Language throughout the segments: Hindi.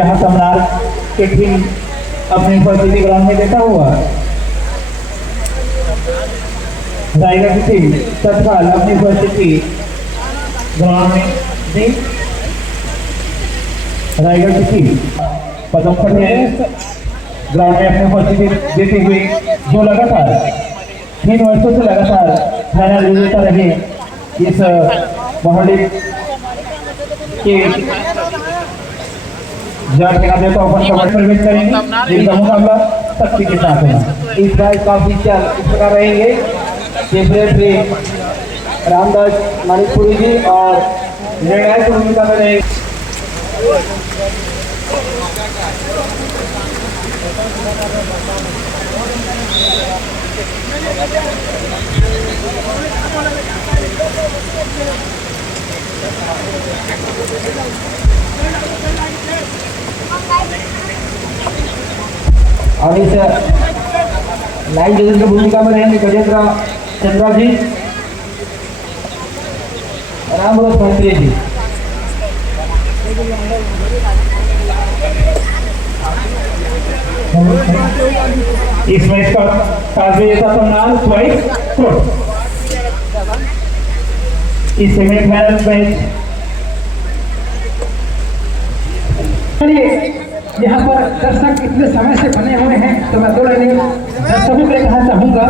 यहाँ तमनार के टीम अपनी उपस्थिति ग्राउंड में देता हुआ रायगढ़ की टीम तत्काल अपनी उपस्थिति ग्राउंड में दी। रायगढ़ की टीम पदम पटेल ग्राउंड में अपनी उपस्थिति देते हुए जो लगातार 3 वर्षों से लगातार फाइनल विजेता रहे इस मोहल्ले के प्रवेश करेंगे जिनका मुकाबला शक्ति के साथ होगा। इस बार काफी चाल इस प्रकार रहेंगे रेफरी रामदास मणिपुरी जी और निर्णायक भूमिका में रहेंगे। और इस लाइन जजेस की भूमिका में रहेंगे गजेंद्र चंद्रा जी, रामरोज मंत्री जी। इस मैच का टॉस विजेता तमनार ट्वाइस कोर्ट। इस सेमीफाइनल मैच यहाँ पर दर्शक इतने समय से बने हुए हैं तो मैं थोड़ा दर्शकों को कहना चाहूंगा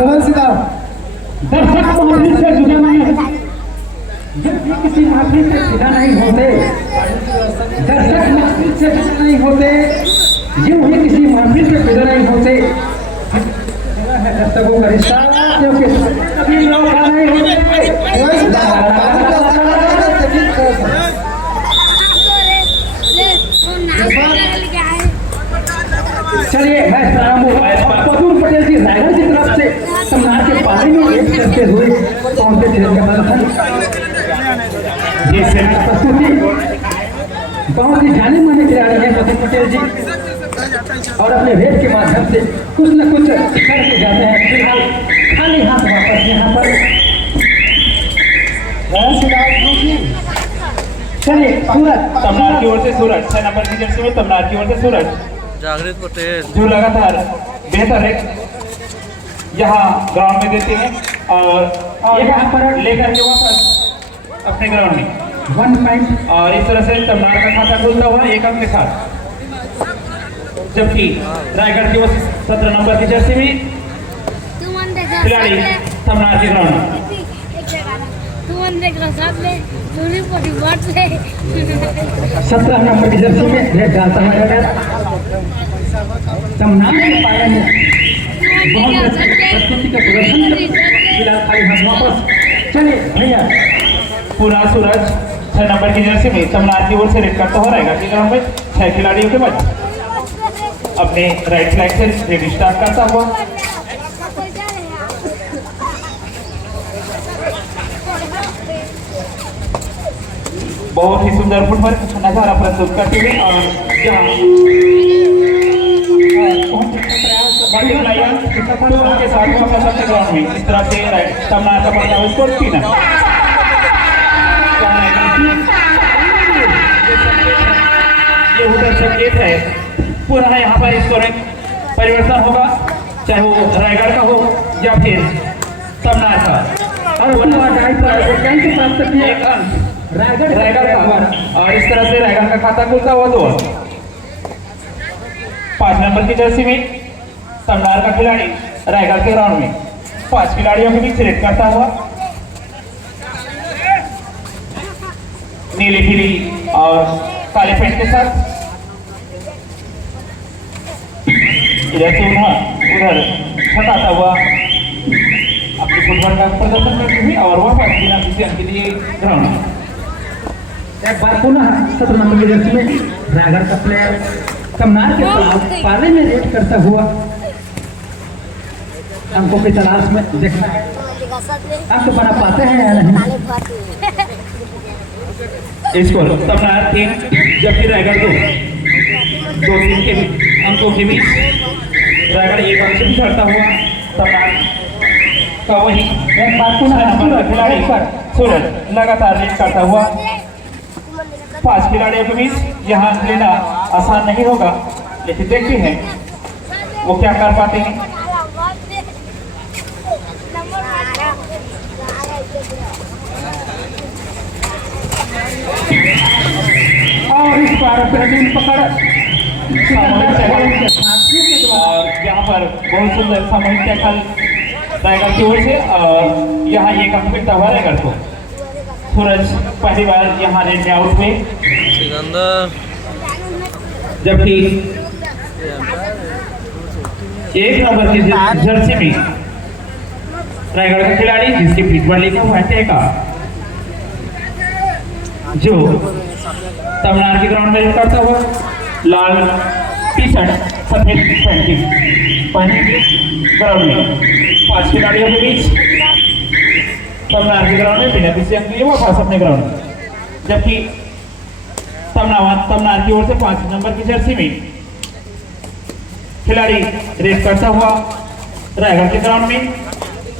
दर्शक महफिल से जुड़े नहीं है। जब भी किसी महफिल से जुड़ा नहीं होते, दर्शक महफिल से जुड़े नहीं होते, यूं ही किसी महफिल से जुड़े नहीं होते। दर्शकों का रिश्ता क्योंकि कभी लोग नहीं होते। चलिए मैं प्रारंभ पदम पटेल जी रायगढ़ की तरफ से तमनार के पारी में एक करते हुए पहुंचे थे। प्रस्तुति बहुत ही जाने माने खिलाड़ी हैं पदम पटेल जी और अपने वेट के माध्यम से कुछ न कुछ करके जाते हैं। फिलहाल खाली हाथ वापस यहाँ पर चलिए सूरज तमनार की ओर से सूरज 6 नंबर की जर्सी में तमनार की ओर से सूरज जागृत पटेल जो लगातार बेहतर है यहाँ ग्राउंड में देते हैं और यहाँ पर लेकर के वापस अपने ग्राउंड में 1 पॉइंट और इस तरह से तमनार का खाता खुलता हुआ 1 अंक के साथ। जबकि रायगढ़ की ओर 17 नंबर की जर्सी में खिलाड़ी तमनार के ग्राउंड में 17 नंबर की जर्सी में भेज जाता है। तमनार के पारे में बहुत प्रस्तुति का प्रदर्शन फिलहाल खाली हाथ वापस। चलिए भैया पूरा सूरज 6 नंबर की जर्सी में तमनार की ओर से रेड करता हो रहेगा कि ग्राउंड में 6 खिलाड़ियों के बाद अपने राइट फ्लैग से रेड स्टार्ट करता हुआ बहुत ही सुंदर फुटबॉल नजारा प्रस्तुत करते हुए और के साथ ग्राउंड में इस तरह से तमनार का पड़ता है स्कोर 3 ये उधर संकेत है पूरा यहाँ पर स्कोरिंग परिवर्तन होगा, चाहे वो रायगढ़ का हो या फिर तमनार का। और रायगढ़ का और इस तरह से रायगढ़ का खाता खुलता हुआ 2 अंक। 5 नंबर की जर्सी में तमनार का खिलाड़ी रायगढ़ के ग्राउंड में 5 खिलाड़ियों के बीच रेड करता हुआ नीली पीली और काले पेंट के साथ इधर से उधर छटाता हुआ अपनी फुटबॉल का प्रदर्शन करते हुए और वापस बिना किसी अंक के लिए ग्राउंड। एक बार पुनः 17 नंबर की जर्सी में रायगढ़ का प्लेयर तमनार के पाले में रेड करता हुआ अंकों की तलाश में देखना है अंक बना पाते हैं या नहीं। स्कोर तमनार 3 जबकि रायगढ़ 2 टीम के अंकों के बीच रायगढ़ 1 अंक से पिछड़ता हुआ तमनार का वही एक बार पुनः नंबर का खिलाड़ी सूरज लगातार रेड करता हुआ 5 खिलाड़ियों के बीच यहाँ लेना आसान नहीं होगा, लेकिन देखते हैं वो क्या कर पाते हैं। और इस बार बेहतरीन पकड़ और यहाँ पर बहुत सुंदर सामूहिक टैकल टाइगर की ओर से, और यहाँ ये अंक मिलता हुआ टाइगर को। सूरज पहली बार यहाँ रेड में आउट हुए, जबकि 1 नंबर की जर्सी में रायगढ़ का खिलाड़ी जिसके पीठ पर लिखा हुआ है टेका, जो तमिलनाडु के ग्राउंड में करता हुआ लाल टी शर्ट सफेद पैंटिंग पहने ग्राउंड में 5 खिलाड़ियों के बीच तमिलनाडु के ग्राउंड में बिना किसी अंक लिए वापस अपने ग्राउंड में, जबकि तमिलनाडु की ओर से 5 नंबर की जर्सी में खिलाड़ी रेस करता हुआ रायगढ़ के ग्राउंड में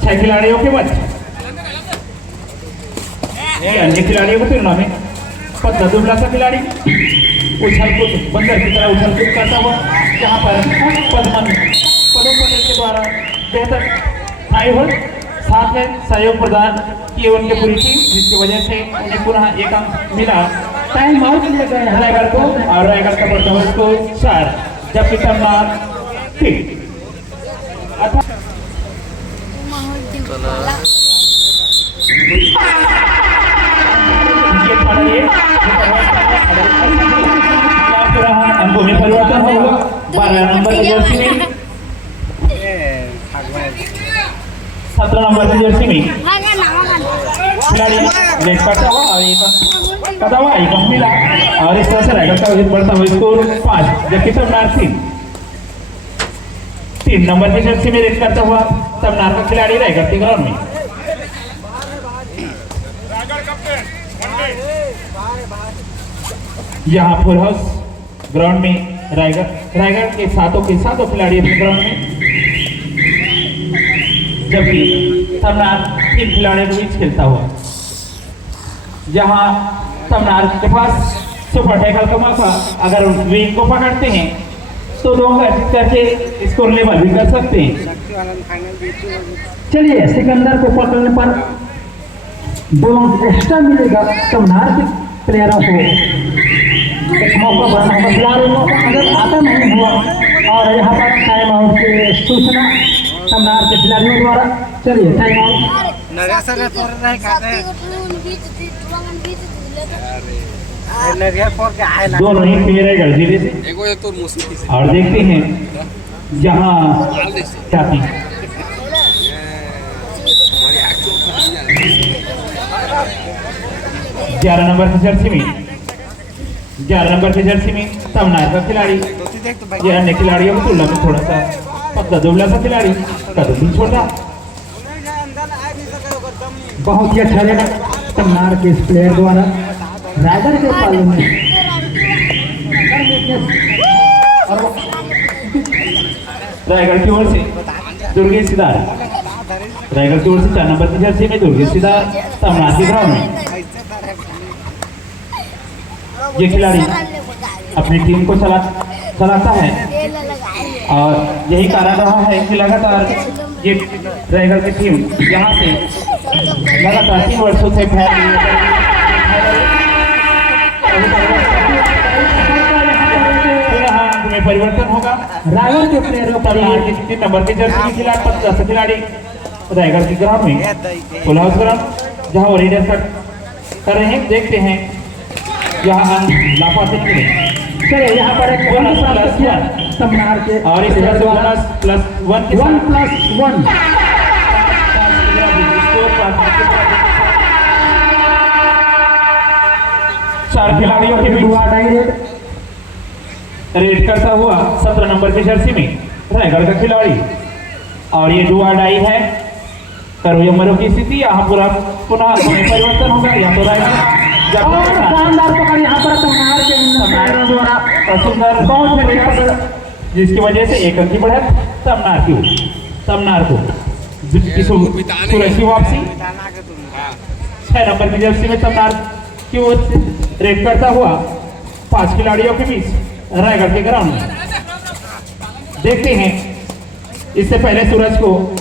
6 खिलाड़ियों के मध्य अन्य खिलाड़ियों की तुलना में पतला दुबला सा खिलाड़ी उछल कूद बंदर की तरह उछल कूद करता हुआ, जहाँ पर पदम पटेल के द्वारा बेहतर थाई हो, साथ में सहयोग प्रदान किए उनके पूरी टीम, जिसकी वजह से उन्हें पुनः एक अंक मिला। टाइम आउट लिया गया है रायगढ़ को, और रायगढ़ का परफॉर्मेंस को 4, जबकि तमिलनाडु 3। अंकों में परिवर्तन होगा। 12 नंबर की जर्सी में 17 नंबर की जर्सी में खिलाड़ी लेट करता हुआ और एक अंक मिला, और इस तरह से रायगढ़ का बढ़ता हुआ स्कोर 5, जबकि तमिलनाडु 3 नंबर की जर्सी में रेस करता हुआ तमिलनाडु का खिलाड़ी रायगढ़ के ग्राउंड में। यहाँ फुल हाउस ग्राउंड में रायगढ़ के सातों खिलाड़ी अपने ग्राउंड में, जबकि तमिलनाडु 3 खिलाड़ियों के बीच खेलता हुआ, जहाँ तमिलनाडु के पास सुपर टैकल का मौका, अगर विंग को पकड़ते हैं तो दोनों करके स्कोर लेवल भी कर सकते हैं। चलिए, सिकंदर को पकड़ने पर 2 अंक एक्स्ट्रा मिलेगा तमिलनाडु के प्लेयरों को, एक मौका बनाना होगा। फिलहाल मौका अगर आता नहीं हुआ, और यहाँ पर टाइम आउट की सूचना तमिलनाडु के खिलाड़ियों द्वारा। चलिए, टाइम आउट दोनों ही प्लेयर है जिले से, और देखते हैं जहाँ जाती 11 नंबर की जर्सी में तमिलनाडु का खिलाड़ी, ये अन्य खिलाड़ियों की तुलना में थोड़ा सा पतला दुबला सा खिलाड़ी, कदम नहीं छोड़ा। बहुत ही अच्छा लगा तमिलनाडु के इस प्लेयर द्वारा रायगढ़ के पाले में। रायगढ़ की ओर से दुर्गेश सिदार, रायगढ़ की ओर से 4 नंबर की जर्सी में दुर्गेश सिदार तमिलनाडु के ग्राउंड में। ये खिलाड़ी अपनी टीम को चलाता है, और यही कारण रहा है कि लगातार ये रायगढ़ की टीम यहाँ से लगातार 3 वर्षों से में परिवर्तन होगा। रायगढ़ के प्लेयरों पर 3 नंबर के जर्सी के खिलाफ 50 खिलाड़ी रायगढ़ के ग्राउंड में फुल हाउस ग्राउंड, जहाँ वो रेडर कर रहे हैं। देखते हैं यहाँ लापता नहीं। चलिए, यहाँ पर एक बोनस प्राप्त किया तमिलनाडु के, और इस तरह से +1 के 1+1 4 खिलाड़ियों के बीच रेड करता हुआ 17 नंबर की जर्सी में रायगढ़ का खिलाड़ी, और ये डुआ डाई है, करो या मरो की स्थिति। यहाँ पुनः परिवर्तन होगा, या तो रायगढ़ शानदार पकड़ यहाँ पर तमिलनाडु के द्वारा सुंदर बहुत से, जिसकी वजह से 1 अंक की बढ़त तमिलनाडु को सूरज की वापसी 6 नंबर की जर्सी में तमिलनाडु की ओर से रेड करता हुआ 5 खिलाड़ियों के बीच रायगढ़ के ग्राउंड में। देखते हैं, इससे पहले सूरज को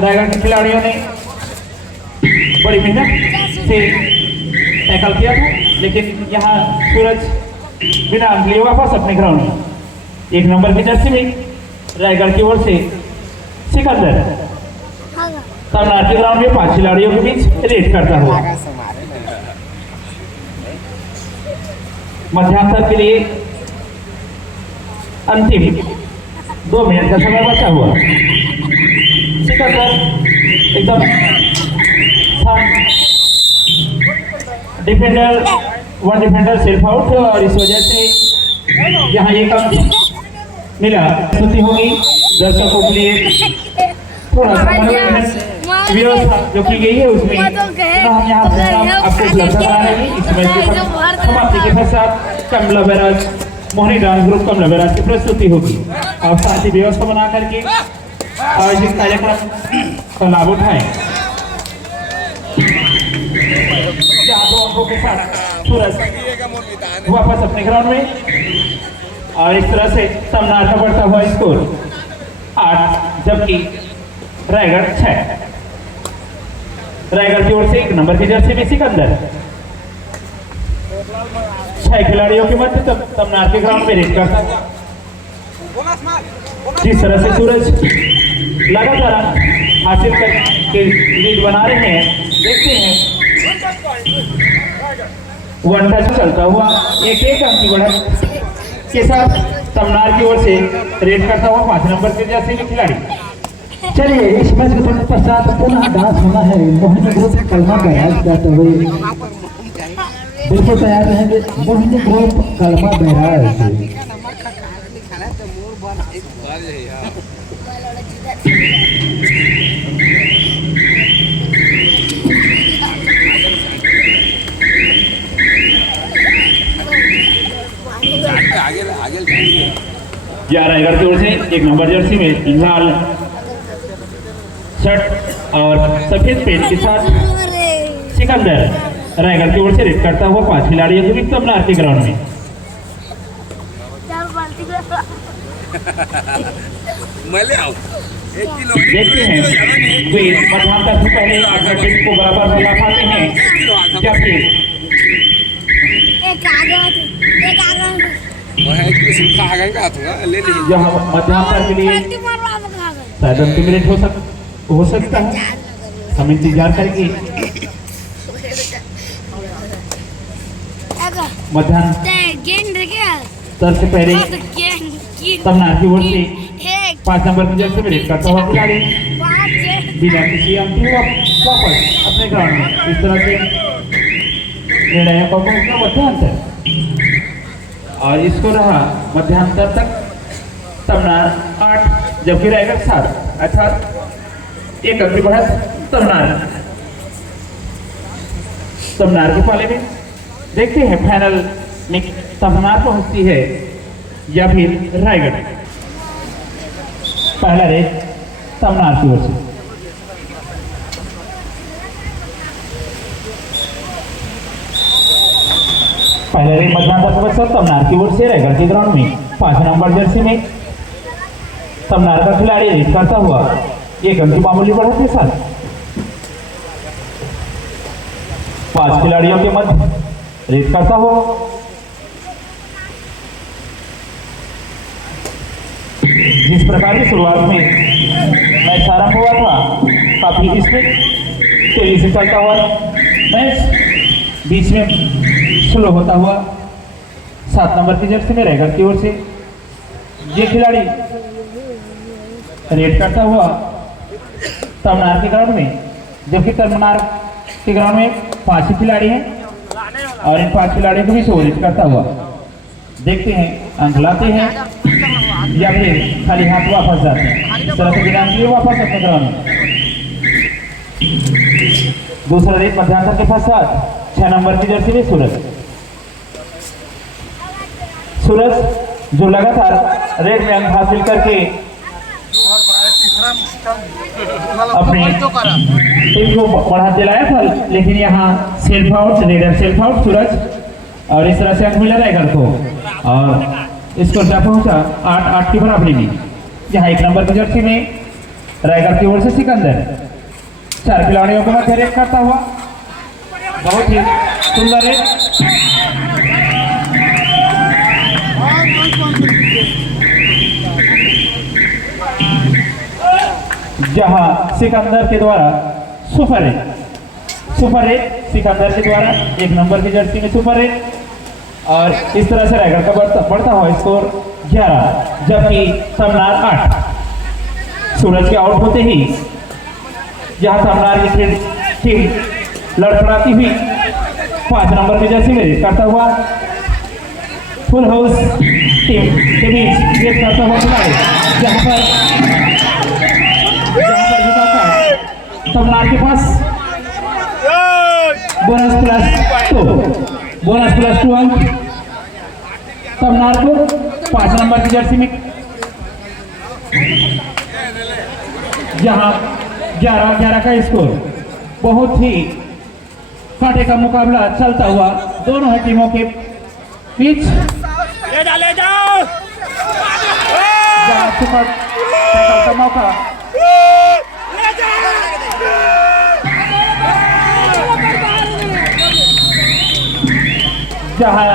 रायगढ़ के खिलाड़ियों ने बड़ी मेहनत से टैकल किया था, लेकिन यहाँ सूरज बिना अंक लिए वापस अपने ग्राउंड में। 1 नंबर की जर्सी में रायगढ़ की ओर से सिकंदर तमनार के ग्राउंड में 5 खिलाड़ियों के बीच रेड करता हुआ। मध्यांतर के लिए अंतिम 2 मिनट का समय बचा हुआ। सिकंदर एकदम डिफेंडर, 1 डिफेंडर सेल्फ आउट, और इस वजह से यहाँ एक अंक मिला। स्थिति होगी दर्शकों के लिए थोड़ा सा मनोरंजन व्यवस्था जो की गई है उसमें हम यहाँ आपको उपलब्ध करा रहे हैं। इस मैच के समाप्ति के पश्चात कमला बैराज मोहनी डांस ग्रुप कमला बैराज की प्रस्तुति होगी। आप शांति व्यवस्था बना करके आयोजित कार्यक्रम का लाभ उठाएं। जहाँ 2 अंकों के साथ सूरज वापस अपने ग्राउंड में, और इस तरह से तमनार का बढ़ता हुआ स्कोर 8, जबकि रायगढ़ 6। रायगढ़ की ओर से 1 नंबर की जर्सी में सिकंदर 6 खिलाड़ियों के मध्य तमनार के ग्राउंड में रेड करता है। जिस तरह से सूरज लगातार हासिल करके लीड बना रहे हैं, देखते हैं 1 टच चलता हुआ 1 अंक की बढ़त के साथ तमनार की ओर से रेड करता हुआ 5 नंबर के जर्सी में खिलाड़ी। चलिए, इस मैच के तुरंत पश्चात पुनः डांस होना है। मोहिनी ग्रुप कलमा बैराज जाते हुए बिल्कुल तैयार रहेंगे। मोहिनी ग्रुप कलमा बैराज या रायगढ़ की ओर से 1 नंबर जर्सी में लाल शर्ट और सफेद पेंट के साथ सिकंदर रायगढ़ की ओर से रेड करता हुआ 5 खिलाड़ियों के बीच तमनार के ग्राउंड में। देखते हैं वे मध्यांतर से पहले एथलेटिक्स को बराबर बना पाते हैं, जबकि यहाँ मध्यांतर के लिए शायद अंतिम मिनट हो सकता है। हम इंतजार करेंगे। मध्यांतर से पहले तमनार की ओर से 5 नंबर की जर्सी में रेड करता हुआ खिलाड़ी बिना किसी अंक के वापस अपने ग्राउंड में। इस तरह से निर्णय का मध्यांतर, और इसको रहा मध्यांतर तक तमनार 8, जबकि रायगढ़ 7, अर्थात 1 अंक की बढ़त तमनार के पाले में। देखते हैं फाइनल में तमनार पहुंचती है या फिर रायगढ़। पहला रेड तमनार की ओर से। पहले रेड मध्यांतर के बाद तमनार की ओर से रायगढ़ के ग्राउंड में 5 नंबर जर्सी में तमनार का खिलाड़ी रेड करता हुआ 1 अंक की मामूली बढ़त के साथ 5 खिलाड़ियों के मध्य रेड करता हुआ जिस प्रकार की शुरुआत में मैच आरंभ हुआ था, काफी इसमें तेजी से चलता हुआ मैच बीच में स्लो होता हुआ 7 नंबर की जर्सी में रायगढ़ की ओर से ये खिलाड़ी रेड करता हुआ तमनार के ग्राउंड में, जबकि तमनार के ग्राउंड में 5 ही खिलाड़ी हैं और इन 5 खिलाड़ियों को भी शो रेड करता हुआ। देखते हैं अंक लाते हैं या फिर खाली हाथ वापस जाते हैं। इस तरह से बिना अंक वापस अपने ग्राउंड में। दूसरा रेड मध्यांतर के पश्चात 6 नंबर की जर्सी में सूरज जो लगातार रेड में अंक हासिल करके अपनी टीम को बढ़ा दिलाया था, लेकिन यहाँ self out, raider self out Suraj और इस तरह से अंक मिला रायगढ़ को और स्कोर क्या पहुंचा 8-8 की बराबरी में। यहाँ 1 नंबर की जर्सी में रायगढ़ की ओर से सिकंदर 4 खिलाड़ियों को मध्य रेड करता हुआ बहुत ही सुंदर है। जहां सिकंदर के द्वारा सुपर हिट सिकंदर के द्वारा 1 नंबर की जर्सी में सुपर हिट और इस तरह से रायगढ़ का बढ़ता हुआ स्कोर 11 जबकि तमनार 8। सूरज के आउट होते ही जहां तमनार की टीम लड़खड़ाती हुई 5 नंबर की जर्सी में करता हुआ फुल हाउस टीम के बीच गेट करता हुआ खिलाड़ी जहां पर तमनार के पास बोनस प्लस 2 अंक तमनार को 5 नंबर की जर्सी में जहां 11-11 का स्कोर। बहुत ही कांटे का मुकाबला चलता हुआ दोनों ही टीमों के बीच। ले जाओ सुपर टैकल का मौका जहां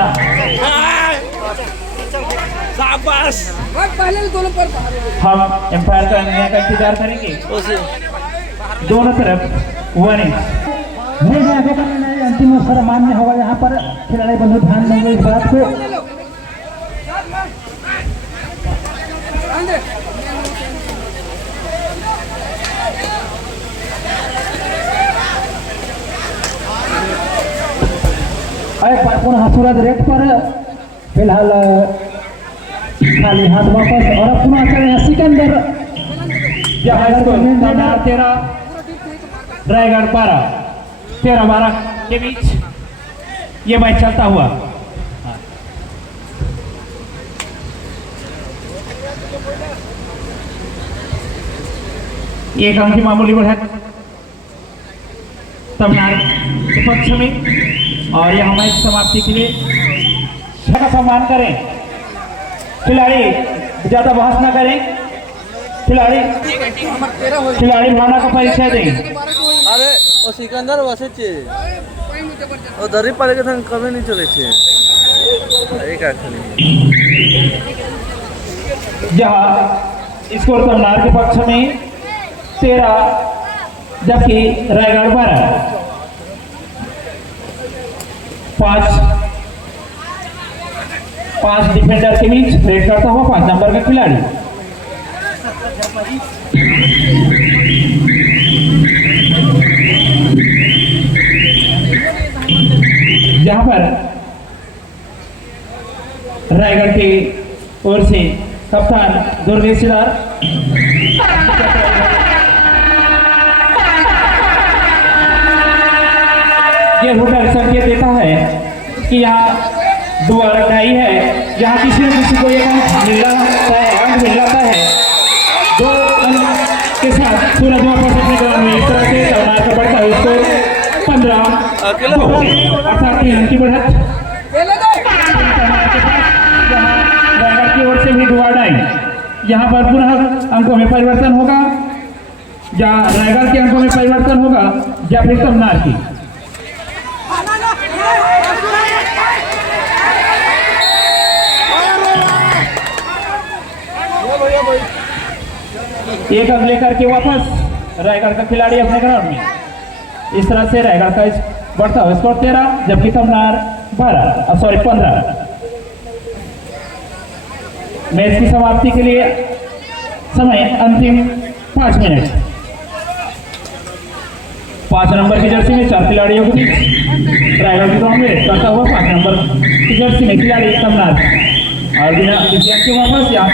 हम एम्पायर का निर्णय का इंतजार करेंगे। दोनों तरफ वनिंग आगे का निर्णय अंतिम अवसर मान्य होगा। यहाँ पर खिलाड़ी बंधु ध्यान देंगे इस बात को। पुनः सूरज रेट पर फिलहाल खाली हाथ वापस और अब पुनः चले सिकंदर 13 रायगढ़ 13-12 के बीच ये मैच चलता हुआ। एक अंक की मामूली बढ़त तमनार के पक्ष में और यह मैच समाप्ति के लिए सबका सम्मान करें। खिलाड़ी ज्यादा बहस ना करें। खिलाड़ी भावना का परिचय दें। अरे ओ सिकंदर वैसे चे ओ दरी पाले के संग कभी नहीं चले चे अरे का खेले जहां स्कोर तमनार के पक्ष में 13 जबकि रायगढ़ 12। 5 डिफेंडर के बीच रेड करता हुआ 5 नंबर का खिलाड़ी जहां पर रायगढ़ की ओर से कप्तान दुर्गेशदार ये होटल संकेत देता है कि यहाँ दुआ रखाई है। यहाँ किसी न किसी को एक अंक मिल जाता है 2 अंक के साथ सूरज वापस अपने ग्राउंड में इस तरह से तमनार का बढ़ता है उसको 15 अर्थात 3 अंक की बढ़त। रायगढ़ की ओर से भी दुआ डाई। यहाँ पर पुनः अंकों में परिवर्तन होगा या रायगढ़ के अंकों में परिवर्तन होगा या फिर तमनार की। एक अंक लेकर के वापस रायगढ़ का खिलाड़ी अपने ग्राउंड में। इस तरह से रायगढ़ का बढ़ता हुआ स्कोर 13 जबकि तमनार 15। मैच की समाप्ति के लिए समय अंतिम 5 मिनट। 5 नंबर की जर्सी में 4 खिलाड़ियों के बीच रायगढ़ के ग्राउंड में करता हुआ 5 नंबर की जर्सी में खिलाड़ी तमनार और बिना के वापस यहाँ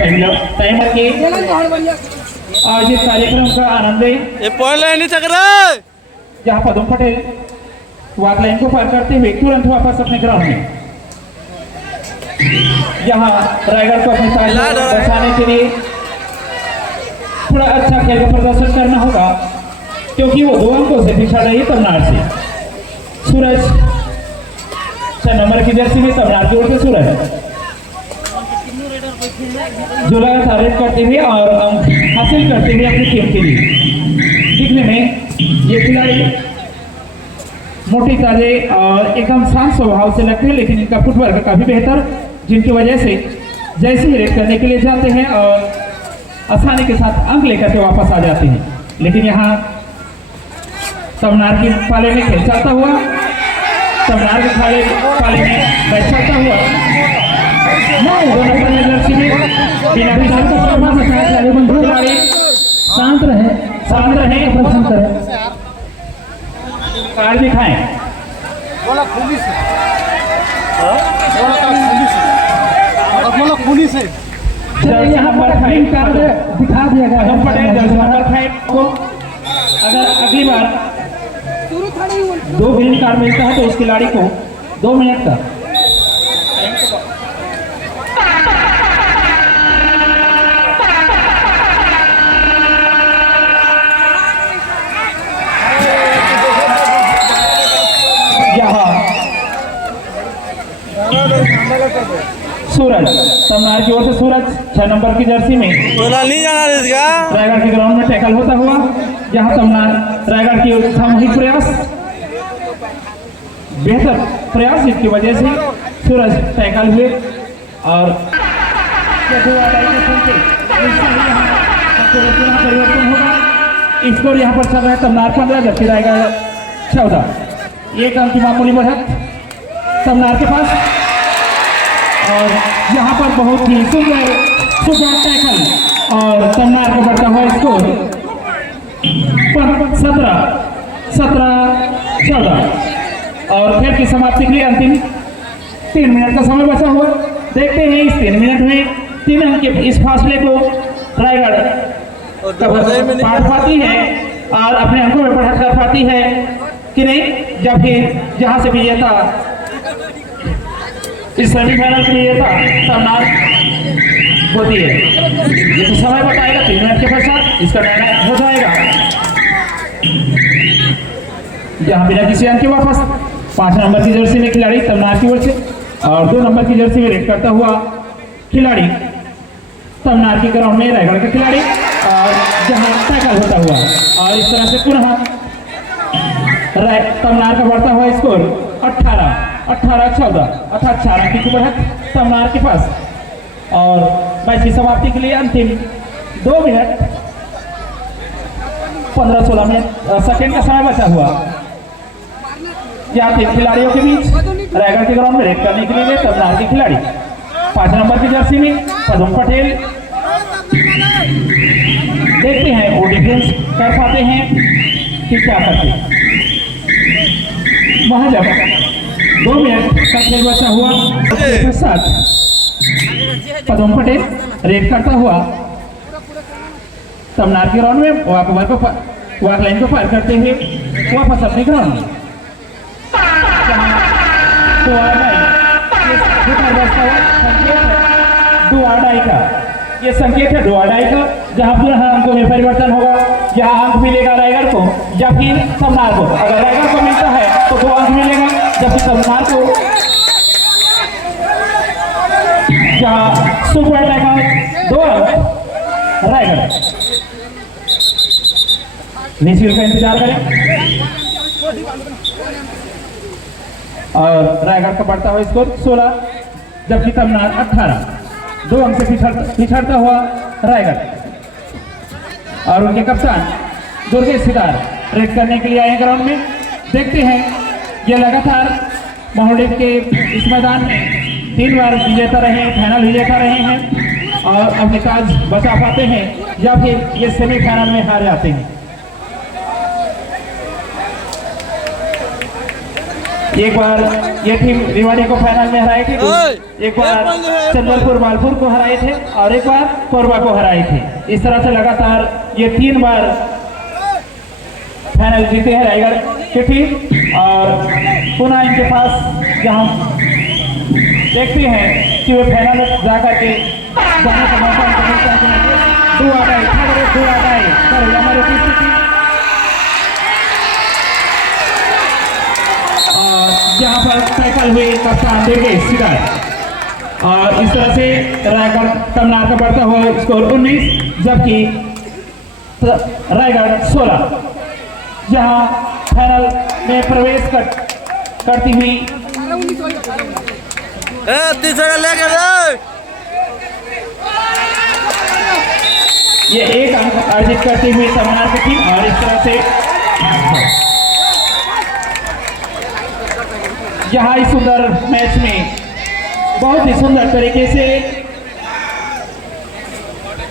टाइमर के आज इस कार्यक्रम का आनंद जहाँ पदम पटेल वाक लाइन को पार करते हुए तुरंत वापस अपने ग्राउंड में। यहाँ रायगढ़ को अपने साथ बचाने के लिए थोड़ा अच्छा खेल का प्रदर्शन करना होगा क्योंकि वो 2 अंकों से पिछड़ रही है तमनार से। सूरज नंबर की जर्सी में तमिलनाडु की ओर से सूरज जो लगातार रेड करते हुए और अंक हासिल करते हुए अपनी टीम के लिए। दिखने में ये खिलाड़ी मोटे ताजे और एकदम शांत स्वभाव से लगते हैं, लेकिन इनका फुटवर्क काफी बेहतर, जिनकी वजह से जैसे ही रेड करने के लिए जाते हैं और आसानी के साथ अंक लेकर के वापस आ जाते हैं। लेकिन यहाँ तमिलनाडु के पाले में खेल चलता हुआ, तमिलनाडु के पाले में मैच चलता हुआ, खिलाड़ी शांत रहे, शांत रहे, शांत रहे। कार्ड दिखाएं। चलिए यहाँ पर ग्रीन कार्ड दिखा दिया गया है। पटेल जर्सी नंबर 5 को अगर अगली बार 2 ग्रीन कार्ड मिलता है तो उस खिलाड़ी को 2 मिनट का सूरज तमिलनाडु की ओर से सूरज 6 नंबर की जर्सी में नहीं जाना इसका रायगढ़ के ग्राउंड में टैकल होता हुआ, जहां तमिलनाडु रायगढ़ की सामूहिक प्रयास बेहतर प्रयास जिसकी वजह से सूरज टैकल हुए और परिवर्तन होगा। स्कोर यहाँ पर चल रहा है तमिलनाडु 15 जबकि रायगढ़ 14। एक अंक की मामूली बढ़त तमिलनाडु के पास और यहाँ पर बहुत ही सुंदर टैकल और तमिलनाडु का बढ़ता हुआ स्कोर 17-14 और खेल की समाप्ति के लिए अंतिम 3 मिनट का समय बचा हुआ। देखते हैं इस 3 मिनट में 3 अंक के इस फासले को रायगढ़ पार पाती है और अपने अंकों में बढ़त कर पाती है कि नहीं, जब फिर जहाँ से विजेता इस सेमीफाइनल के लिए था तमिलनाडु होती है। ये तो समय बताएगा 3 मिनट के पश्चात इसका निर्णय हो जाएगा। जहां बिना किसी अंक के वापस 5 नंबर की जर्सी में खिलाड़ी तमिलनाडु की ओर से और 2 नंबर की जर्सी में रेड करता हुआ खिलाड़ी तमिलनाडु के ग्राउंड में रायगढ़ का खिलाड़ी और जहां टैकल होता हुआ और इस तरह से पुनः तमिलनाडु का बढ़ता हुआ स्कोर 18-14 अर्थात 4 अंक की बढ़त तमिलनाडु के पास और मैच की समाप्ति के लिए अंतिम 2 मिनट 15-16 मिनट सेकेंड का समय बचा हुआ। यहाँ 3 खिलाड़ियों के बीच रायगढ़ के ग्राउंड में रेड करने के लिए तमिलनाडु के खिलाड़ी 5 नंबर की जर्सी में पदम पटेल। देखते हैं वो डिफेंस कर पाते हैं कि क्या करते हैं। वहां जब 2 मिनट का खेल बचा हुआ के साथ पदम पटेल रेड करता हुआ तमिलनाडु के ग्राउंड में वॉक लाइन को पार करते हुए वापस अपने ग्राउंड में ये संकेत है डुआडाई का, जहां पुनः अंकों में परिवर्तन होगा। यहाँ अंक मिलेगा रायगढ़ को या फिर तमिलनाडु को। अगर रायगढ़ को मिलता है तो 2 अंक मिलेगा, जबकि तमिलनाडु को जहां सुपर टैकल 2 अंक रायगढ़। निश्चित का इंतजार करें और रायगढ़ का बढ़ता हुआ स्कोर 16 जबकि तमिलनाडु 18। 2 अंक से पिछड़ता हुआ रायगढ़ और उनके कप्तान दुर्गेश सिदार रेड करने के लिए आए ग्राउंड में। देखते हैं ये लगातार महोदय के इस मैदान में 3 बार विजेता रहे हैं, फाइनल विजेता रहे हैं और अपने ताज बचा पाते हैं या फिर ये सेमीफाइनल में हार जाते हैं। एक बार ये टीम रिवाड़ी को फाइनल में हराई थी, एक बार चंद्रपुर मालपुर को हराए थे और एक बार कोरबा को हराए थे। इस तरह से लगातार ये 3 बार फाइनल जीते हैं रायगढ़ की टीम और पुनः इनके पास जहां देखते हैं कि वे फाइनल जाकर के जाने का मौका उनको मिलता है। हमारे जहां पर साइकिल हुए कप्तान दुर्गेश सिदार। और इस तरह से रायगढ़ तमनार का बढ़ता हुआ स्कोर 19, जबकि रायगढ़ 16 जहां फाइनल में प्रवेश करती हुई तीसरा लेके रे ये एक अंक अर्जित करती हुई तमनार की टीम। और इस तरह से यहाँ इस सुंदर मैच में बहुत ही सुंदर तरीके से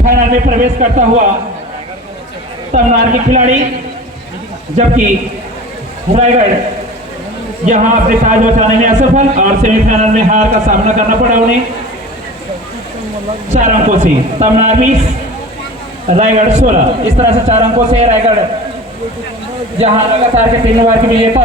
फाइनल में प्रवेश करता हुआ तमनार के खिलाड़ी, जबकि रायगढ़ यहाँ अपने ताज बचाने में असफल और सेमीफाइनल में हार का सामना करना पड़ा उन्हें 4 अंकों से। तमनार 20, रायगढ़ 16। इस तरह से 4 अंकों से रायगढ़ जहां लगातार के 3 बार की विजेता